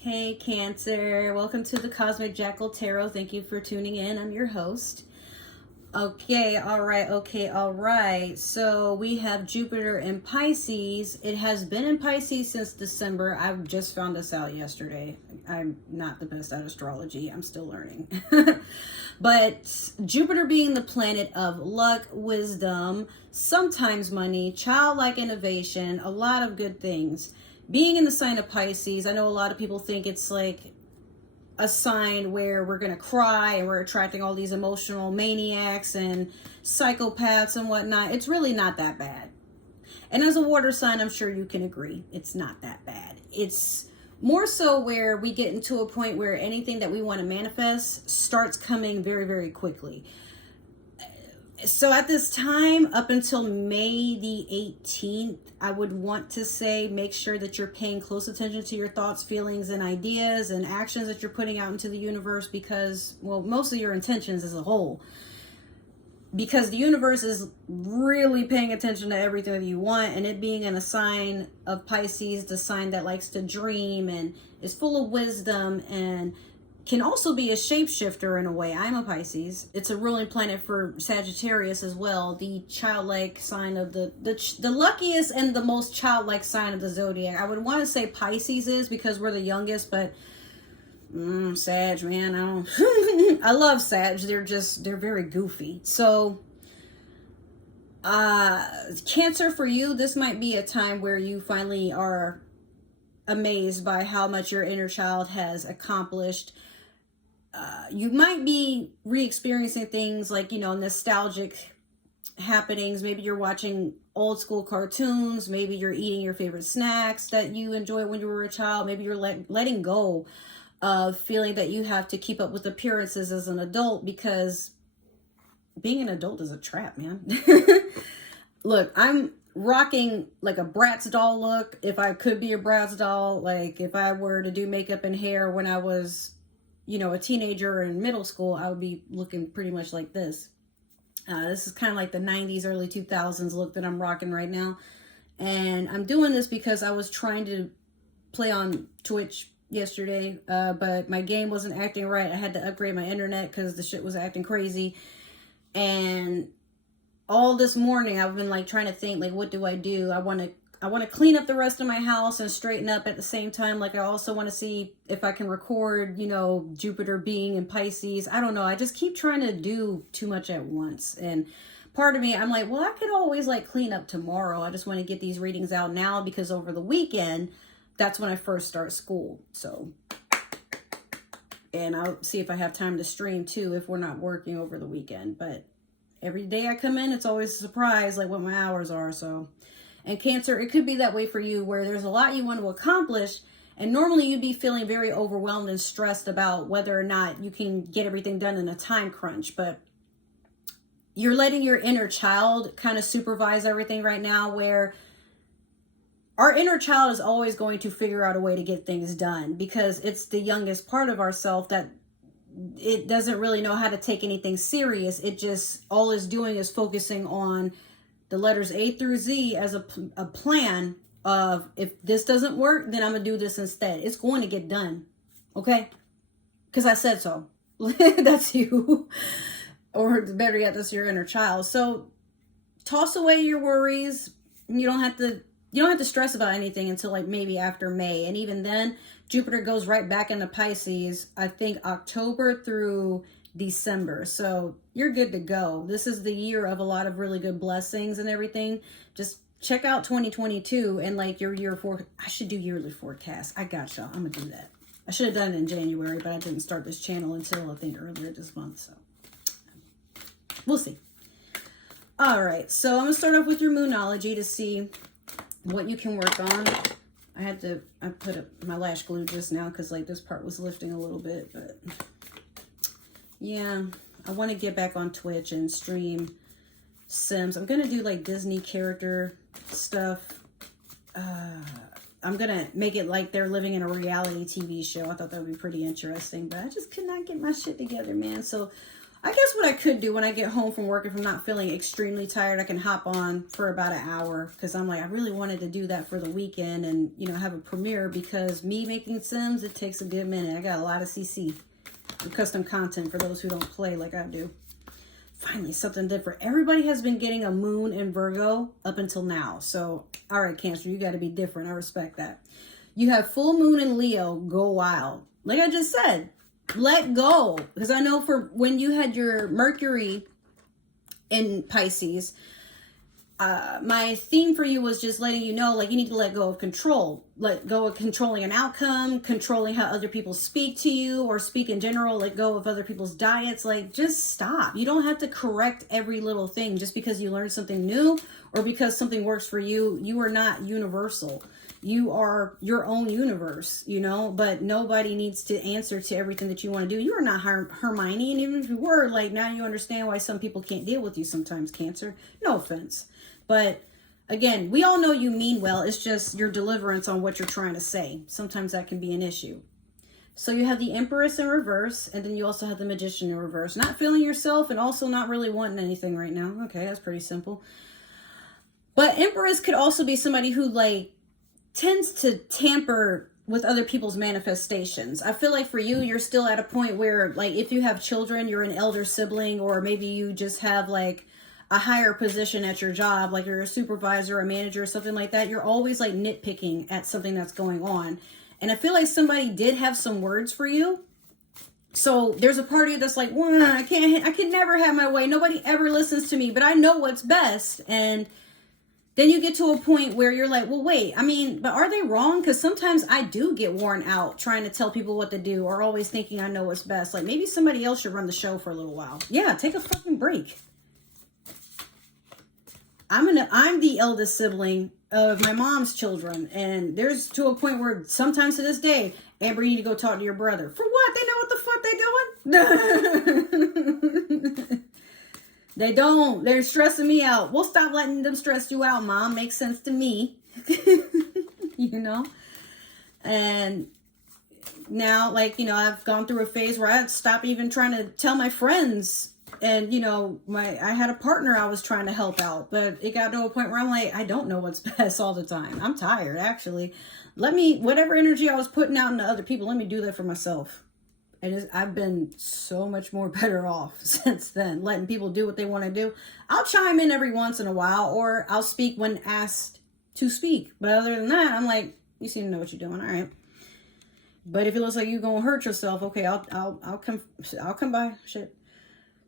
Hey Cancer, welcome to the Cosmic Jackal Tarot. Thank you for tuning in. I'm your host. Okay, all right. So we have Jupiter in Pisces. It has been in Pisces since December. I just found this out yesterday. I'm not the best at astrology. I'm still learning. But Jupiter being the planet of luck, wisdom, sometimes money, childlike innovation, a lot of good things. Being in the sign of Pisces, I know a lot of people think it's like a sign where we're going to cry and we're attracting all these emotional maniacs and psychopaths and whatnot. It's really not that bad. And as a water sign, I'm sure you can agree, it's not that bad. It's more so where we get into a point where anything that we want to manifest starts coming very, very quickly. So at this time, up until May the 18th, I would want to say make sure that you're paying close attention to your thoughts, feelings, and ideas and actions that you're putting out into the universe because, well, mostly your intentions as a whole. Because the universe is really paying attention to everything that you want, and it being in a sign of Pisces, the sign that likes to dream and is full of wisdom and can also be a shapeshifter in a way. I'm a Pisces. It's a ruling planet for Sagittarius as well, the childlike sign of the luckiest and the most childlike sign of the zodiac. I would want to say Pisces is because we're the youngest, but Sag, man, I don't I love Sag. They're very goofy. So Cancer, for you, this might be a time where you finally are amazed by how much your inner child has accomplished. You might be re-experiencing things like, nostalgic happenings. Maybe you're watching old school cartoons. Maybe you're eating your favorite snacks that you enjoyed when you were a child. Maybe you're letting go of feeling that you have to keep up with appearances as an adult, because being an adult is a trap, man. Look, I'm rocking like a Bratz doll look. If I could be a Bratz doll, like if I were to do makeup and hair when I was, a teenager in middle school, I would be looking pretty much like this. This is kind of like the 90s, early 2000s look that I'm rocking right now. And I'm doing this because I was trying to play on Twitch yesterday, but my game wasn't acting right. I had to upgrade my internet because the shit was acting crazy. And all this morning I've been like trying to think, like, what do I do? I want to clean up the rest of my house and straighten up at the same time. Like, I also want to see if I can record, Jupiter being in Pisces. I don't know. I just keep trying to do too much at once. And part of me, I'm like, well, I could always like clean up tomorrow. I just want to get these readings out now because over the weekend, that's when I first start school. So, and I'll see if I have time to stream too if we're not working over the weekend. But every day I come in, it's always a surprise, like what my hours are. So, and Cancer, it could be that way for you where there's a lot you want to accomplish. And normally you'd be feeling very overwhelmed and stressed about whether or not you can get everything done in a time crunch. But you're letting your inner child kind of supervise everything right now, where our inner child is always going to figure out a way to get things done because it's the youngest part of ourself that it doesn't really know how to take anything serious. It just, all it's doing is focusing on the letters A through Z as a plan of, if this doesn't work, then I'm going to do this instead. It's going to get done. Okay? Because I said so. That's you. Or better yet, that's your inner child. So toss away your worries. You don't have to stress about anything until like maybe after May. And even then, Jupiter goes right back into Pisces, I think October through December. So you're good to go. This is the year of a lot of really good blessings and everything. Just check out 2022 and like your year for. I should do yearly forecasts. I got y'all. I'm going to do that. I should have done it in January, but I didn't start this channel until I think earlier this month. So we'll see. All right. So I'm going to start off with your Moonology to see what you can work on. I put up my lash glue just now because like this part was lifting a little bit, but yeah, I want to get back on Twitch and stream Sims. I'm going to do like Disney character stuff. I'm going to make it like they're living in a reality TV show. I thought that would be pretty interesting, but I just could not get my shit together, man. So I guess what I could do when I get home from work, if I'm not feeling extremely tired, I can hop on for about an hour, because I'm like, I really wanted to do that for the weekend and, you know, have a premiere, because me making Sims, it takes a good minute. I got a lot of CC, custom content for those who don't play like I do. Finally, something different. Everybody has been getting a moon in Virgo up until now. So, all right, Cancer, you got to be different. I respect that. You have full moon in Leo. Go wild. Like I just said, let go. Because I know for when you had your Mercury in Pisces, my theme for you was just letting you know, like, you need to let go of control. Let go of controlling an outcome, controlling how other people speak to you or speak in general. Let go of other people's diets. Like, just stop. You don't have to correct every little thing just because you learned something new or because something works for you. You are not universal. You are your own universe, you know, but nobody needs to answer to everything that you want to do. You are not Hermione. And even if you were, like, now you understand why some people can't deal with you sometimes, Cancer. No offense. But again, we all know you mean well. It's just your deliverance on what you're trying to say. Sometimes that can be an issue. So you have the Empress in reverse, and then you also have the Magician in reverse. Not feeling yourself and also not really wanting anything right now. Okay, that's pretty simple. But Empress could also be somebody who, like, tends to tamper with other people's manifestations. I feel like for you, you're still at a point where, like, if you have children, you're an elder sibling, or maybe you just have, like, a higher position at your job, like you're a supervisor, a manager, or something like that. You're always like nitpicking at something that's going on. And I feel like somebody did have some words for you. So there's a part of you that's like, well, I can never have my way. Nobody ever listens to me, but I know what's best. And then you get to a point where you're like, well, wait, I mean, but are they wrong? Because sometimes I do get worn out trying to tell people what to do, or always thinking I know what's best. Like, maybe somebody else should run the show for a little while. Yeah, take a fucking break. I'm the eldest sibling of my mom's children, and there's to a point where sometimes to this day, Amber, you need to go talk to your brother. For what? They know what the fuck they doing? They don't. They're stressing me out. We'll stop letting them stress you out, Mom. Makes sense to me. You know? And now, like, you know, I've gone through a phase where I stopped even trying to tell my friends. And, you know, I had a partner I was trying to help out, but it got to a point where I'm like, I don't know what's best all the time. I'm tired, actually. Whatever energy I was putting out into other people, let me do that for myself. And I've been so much more better off since then, letting people do what they want to do. I'll chime in every once in a while, or I'll speak when asked to speak. But other than that, I'm like, you seem to know what you're doing. All right. But if it looks like you're going to hurt yourself, okay, I'll come by. Shit.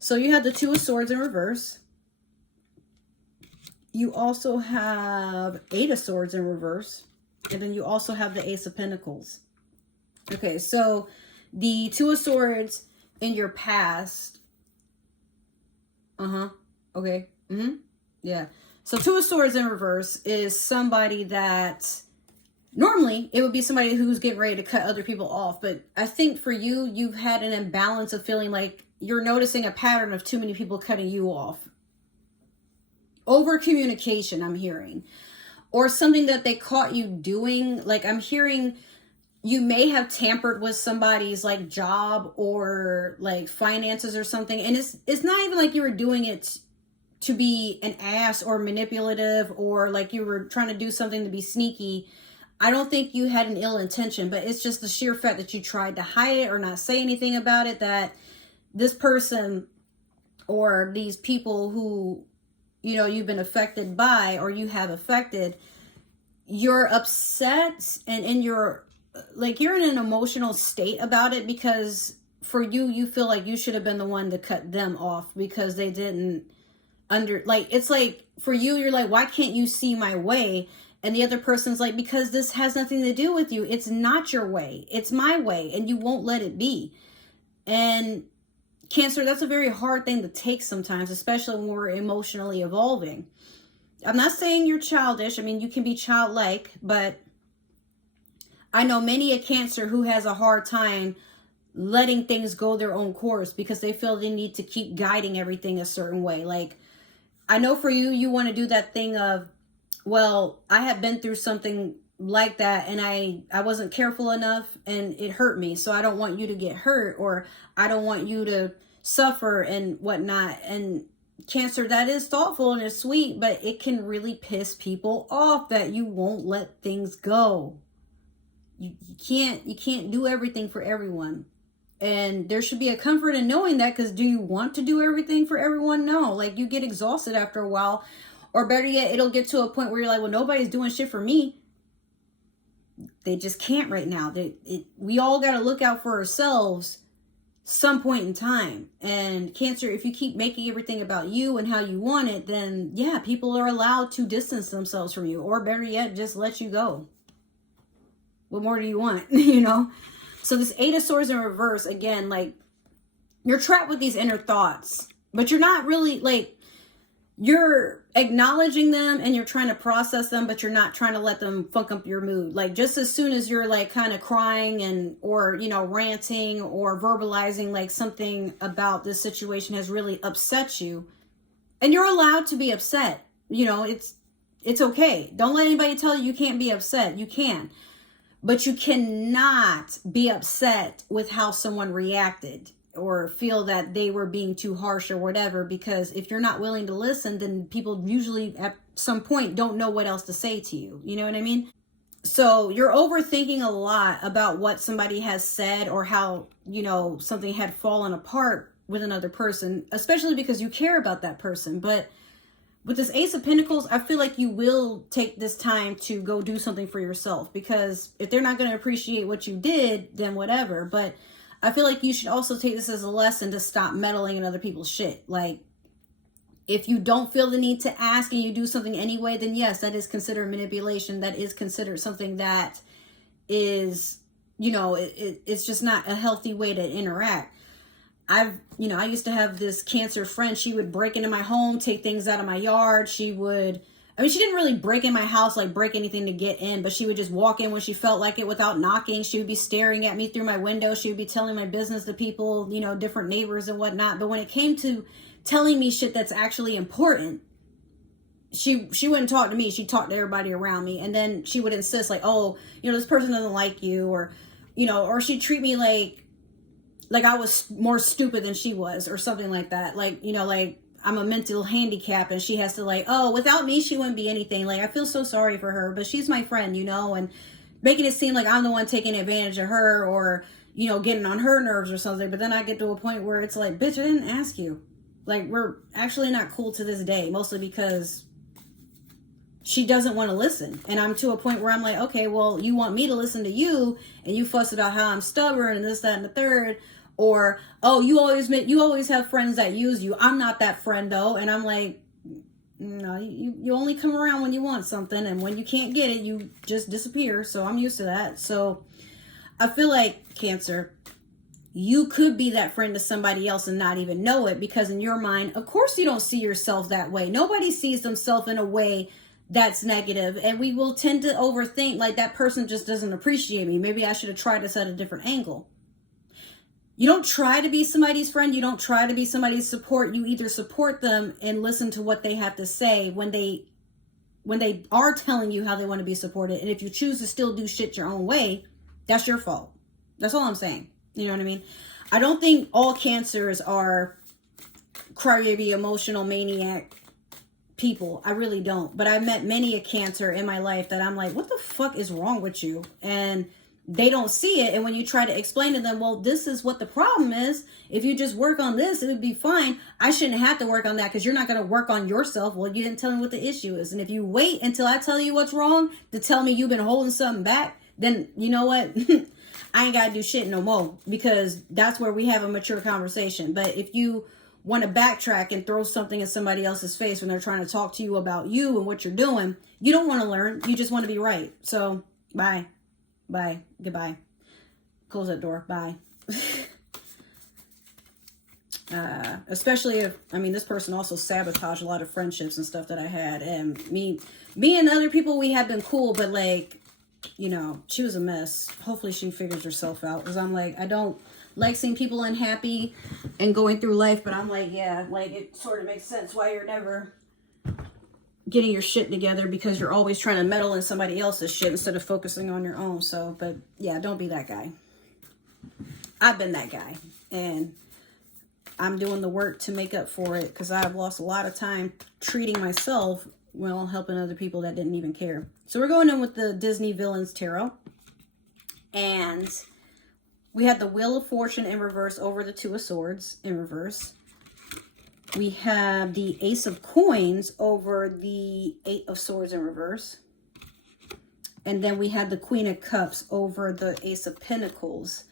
So you have the Two of Swords in reverse. You also have Eight of Swords in reverse. And then you also have the Ace of Pentacles. Okay, so the Two of Swords in your past. Okay. Yeah. So Two of Swords in reverse is somebody that normally it would be somebody who's getting ready to cut other people off. But I think for you, you've had an imbalance of feeling like you're noticing a pattern of too many people cutting you off. Over communication, I'm hearing. Or something that they caught you doing. Like, I'm hearing you may have tampered with somebody's, like, job or, like, finances or something. And it's not even like you were doing it to be an ass or manipulative, or like you were trying to do something to be sneaky. I don't think you had an ill intention, but it's just the sheer fact that you tried to hide it or not say anything about it, that this person or these people who, you know, you've been affected by, or you have affected, you're upset and you're like, you're in an emotional state about it, because for you, you feel like you should have been the one to cut them off because they didn't it's like for you, you're like, why can't you see my way? And the other person's like, because this has nothing to do with you. It's not your way. It's my way, and you won't let it be. And Cancer, that's a very hard thing to take sometimes, especially when we're emotionally evolving. I'm not saying you're childish. I mean, you can be childlike, but I know many a Cancer who has a hard time letting things go their own course because they feel they need to keep guiding everything a certain way. Like, I know for you, you want to do that thing of, well, I have been through something like that, and I wasn't careful enough, and it hurt me, so I don't want you to get hurt, or I don't want you to suffer and whatnot. And Cancer, that is thoughtful and it's sweet, but it can really piss people off that you won't let things go. You can't do everything for everyone. And there should be a comfort in knowing that, because do you want to do everything for everyone? No. Like, you get exhausted after a while. Or better yet, it'll get to a point where you're like, well, nobody's doing shit for me. They just can't right now. We all got to look out for ourselves some point in time. And Cancer, if you keep making everything about you and how you want it, then yeah, people are allowed to distance themselves from you. Or better yet, just let you go. What more do you want? You know? So this Eight of Swords in reverse, again, like, you're trapped with these inner thoughts, but you're not really, like, you're acknowledging them and you're trying to process them, but you're not trying to let them fuck up your mood. Like, just as soon as you're like kind of crying and, or, you know, ranting or verbalizing like something about this situation has really upset you, and you're allowed to be upset, you know, it's okay. Don't let anybody tell you can't be upset. You can. But you cannot be upset with how someone reacted or feel that they were being too harsh or whatever, because if you're not willing to listen, then people usually at some point don't know what else to say to you. You know what I mean? So you're overthinking a lot about what somebody has said or how, you know, something had fallen apart with another person, especially because you care about that person. But with this Ace of Pentacles, I feel like you will take this time to go do something for yourself, because if they're not going to appreciate what you did, then whatever. But I feel like you should also take this as a lesson to stop meddling in other people's shit. Like, if you don't feel the need to ask and you do something anyway, then yes, that is considered manipulation. That is considered something that is, you know, it's just not a healthy way to interact. I used to have this Cancer friend. She would break into my home, take things out of my yard. She didn't really break in my house, like break anything to get in, but she would just walk in when she felt like it without knocking. She would be staring at me through my window. She would be telling my business to people, you know, different neighbors and whatnot. But when it came to telling me shit that's actually important, she wouldn't talk to me. She'd talk to everybody around me. And then she would insist like, oh, you know, this person doesn't like you, or, you know, or she'd treat me like I was more stupid than she was, or something like that. Like, you know, like I'm a mental handicap and she has to like, oh, without me, she wouldn't be anything. Like, I feel so sorry for her, but she's my friend, you know, and making it seem like I'm the one taking advantage of her, or, you know, getting on her nerves or something. But then I get to a point where it's like, bitch, I didn't ask you. Like, we're actually not cool to this day, mostly because she doesn't want to listen. And I'm to a point where I'm like, okay, well, you want me to listen to you, and you fuss about how I'm stubborn and this, that, and the third. Or, oh, you always have friends that use you. I'm not that friend though. And I'm like, no, you only come around when you want something, and when you can't get it, you just disappear. So I'm used to that. So I feel like, Cancer, you could be that friend to somebody else and not even know it, because in your mind, of course, you don't see yourself that way. Nobody sees themselves in a way that's negative, and we will tend to overthink like that person just doesn't appreciate me. Maybe I should have tried this at a different angle. You don't try to be somebody's friend. You don't try to be somebody's support. You either support them and listen to what they have to say when they are telling you how they want to be supported. And if you choose to still do shit your own way, that's your fault. That's all I'm saying. You know what I mean? I don't think all Cancers are crybaby, emotional maniac people. I really don't. But I've met many a Cancer in my life that I'm like, what the fuck is wrong with you? And they don't see it. And when you try to explain to them, well, this is what the problem is. If you just work on this, it would be fine. I shouldn't have to work on that because you're not going to work on yourself. Well, you didn't tell me what the issue is. And if you wait until I tell you what's wrong to tell me you've been holding something back, then you know what? I ain't got to do shit no more, because that's where we have a mature conversation. But if you want to backtrack and throw something in somebody else's face when they're trying to talk to you about you and what you're doing, you don't want to learn. You just want to be right. So bye. Bye. Goodbye. Close that door. Bye. Especially if, I mean, this person also sabotaged a lot of friendships and stuff that I had. And me and other people, we have been cool, but like, you know, she was a mess. Hopefully she figures herself out, because I'm like, I don't like seeing people unhappy and going through life, but I'm like, yeah, like it sort of makes sense why you're never getting your shit together, because you're always trying to meddle in somebody else's shit instead of focusing on your own. So, but yeah, don't be that guy. I've been that guy, and I'm doing the work to make up for it, because I've lost a lot of time treating myself while helping other people that didn't even care. So we're going in with the Disney Villains Tarot. And we had the Wheel of Fortune in reverse over the Two of Swords in reverse. We have the Ace of Coins over the Eight of Swords in reverse. And then we had the Queen of Cups over the Ace of Pentacles.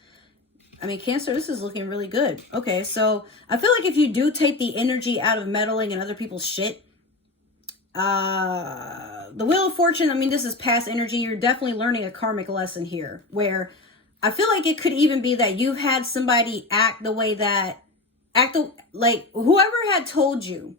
I mean, Cancer, this is looking really good. Okay, so I feel like if you do take the energy out of meddling in other people's shit, the Wheel of Fortune, I mean, this is past energy. You're definitely learning a karmic lesson here, where I feel like it could even be that you've had somebody act the way that, like whoever had told you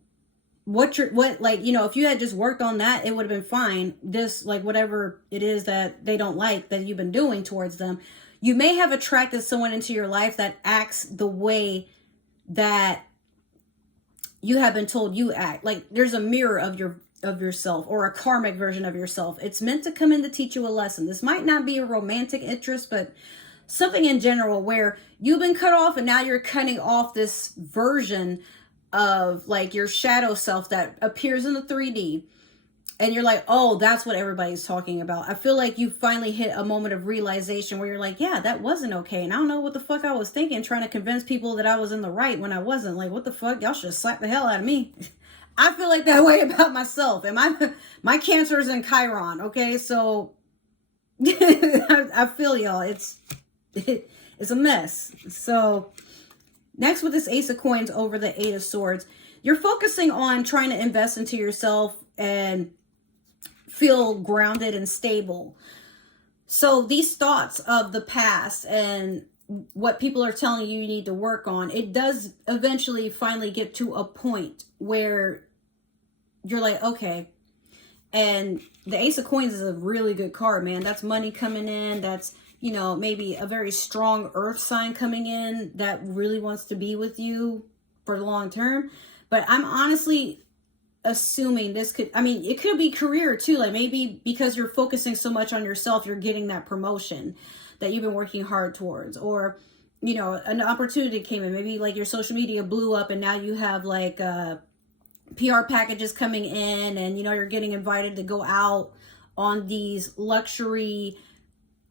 like, you know, if you had just worked on that, it would have been fine. This, like, whatever it is that they don't like that you've been doing towards them, you may have attracted someone into your life that acts the way that you have been told you act. Like, there's a mirror of yourself, or a karmic version of yourself. It's meant to come in to teach you a lesson. This might not be a romantic interest, but something in general where you've been cut off and now you're cutting off this version of like your shadow self that appears in the 3D. And you're like, oh, that's what everybody's talking about. I feel like you finally hit a moment of realization where you're like, yeah, that wasn't okay. And I don't know what the fuck I was thinking, trying to convince people that I was in the right when I wasn't. Like, what the fuck? Y'all should slap the hell out of me. I feel like that way about myself. And my Cancer is in Chiron, okay? So I feel y'all. It's a mess. So next, with this Ace of Coins over the Eight of Swords, you're focusing on trying to invest into yourself and feel grounded and stable. So these thoughts of the past and what people are telling you need to work on, it does eventually finally get to a point where you're like, okay. And the Ace of Coins is a really good card, man. That's money coming in. That's, you know, maybe a very strong earth sign coming in that really wants to be with you for the long term. But I'm honestly assuming this could, I mean, it could be career too. Like, maybe because you're focusing so much on yourself, you're getting that promotion that you've been working hard towards. Or, you know, an opportunity came in. Maybe like your social media blew up and now you have like PR packages coming in, and, you know, you're getting invited to go out on these luxury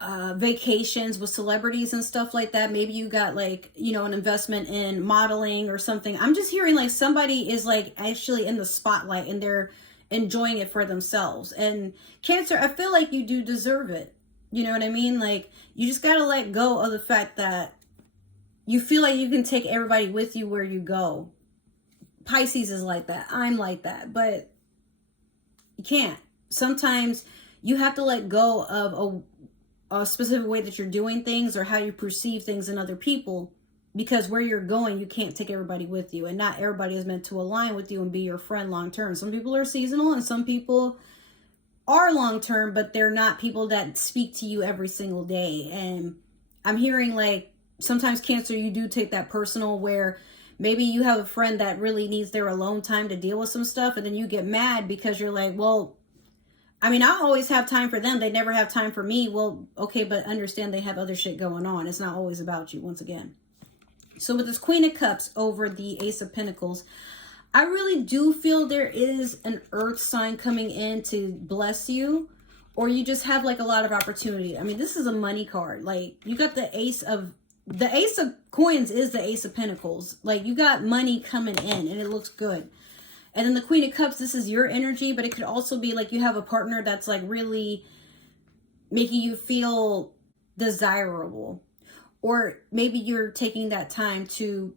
vacations with celebrities and stuff like that. Maybe you got like, you know, an investment in modeling or something. I'm just hearing like somebody is like actually in the spotlight and they're enjoying it for themselves. And Cancer, I feel like you do deserve it. You know what I mean? Like, you just got to let go of the fact that you feel like you can take everybody with you where you go. Pisces is like that. I'm like that, but you can't. Sometimes you have to let go of a specific way that you're doing things or how you perceive things in other people, because where you're going, you can't take everybody with you, and not everybody is meant to align with you and be your friend long term. Some people are seasonal and some people are long term, but they're not people that speak to you every single day. And I'm hearing like sometimes, Cancer, you do take that personal, where maybe you have a friend that really needs their alone time to deal with some stuff, and then you get mad because you're like, well, I mean, I always have time for them. They never have time for me. Well, okay, but understand they have other shit going on. It's not always about you, once again. So with this Queen of Cups over the Ace of Pentacles, I really do feel there is an earth sign coming in to bless you, or you just have like a lot of opportunity. I mean, this is a money card. Like, you got the Ace of Coins is the Ace of Pentacles. Like, you got money coming in and it looks good. And then the Queen of Cups, this is your energy, but it could also be like you have a partner that's like really making you feel desirable. Or maybe you're taking that time to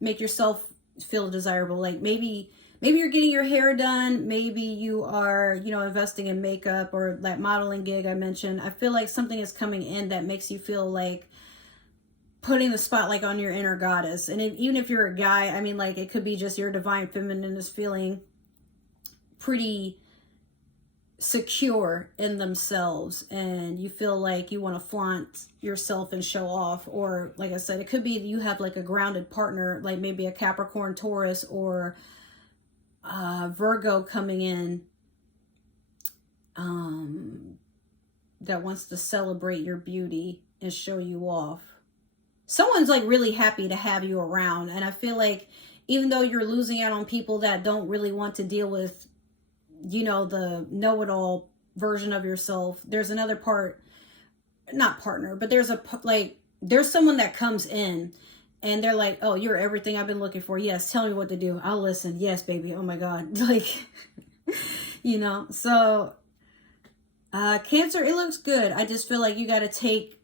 make yourself feel desirable. Like maybe you're getting your hair done. Maybe you are, you know, investing in makeup, or that modeling gig I mentioned. I feel like something is coming in that makes you feel like putting the spotlight on your inner goddess. And even if you're a guy, I mean, like, it could be just your divine feminine is feeling pretty secure in themselves, and you feel like you want to flaunt yourself and show off. Or like I said, it could be you have like a grounded partner, like maybe a Capricorn, Taurus, or Virgo coming in that wants to celebrate your beauty and show you off. someone's like really happy to have you around. And I feel like even though you're losing out on people that don't really want to deal with, you know, the know-it-all version of yourself, there's another part, not partner, but there's a, like, there's someone that comes in and they're like, oh, you're everything I've been looking for. Yes, tell me what to do. I'll listen. Yes, baby. Oh my God. Like, you know, so Cancer, it looks good. I just feel like you got to take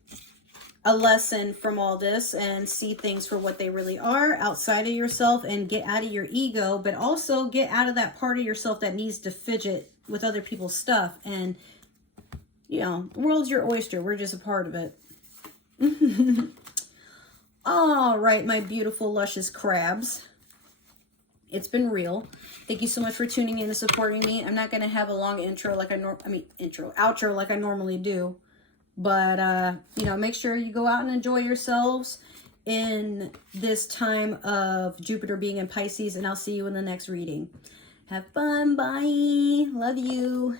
a lesson from all this and see things for what they really are outside of yourself and get out of your ego, but also get out of that part of yourself that needs to fidget with other people's stuff. And, you know, the world's your oyster. We're just a part of it. All right, my beautiful, luscious crabs. It's been real. Thank you so much for tuning in and supporting me. I'm not going to have a long intro like outro like I normally do. But, you know, make sure you go out and enjoy yourselves in this time of Jupiter being in Pisces. And I'll see you in the next reading. Have fun. Bye. Love you.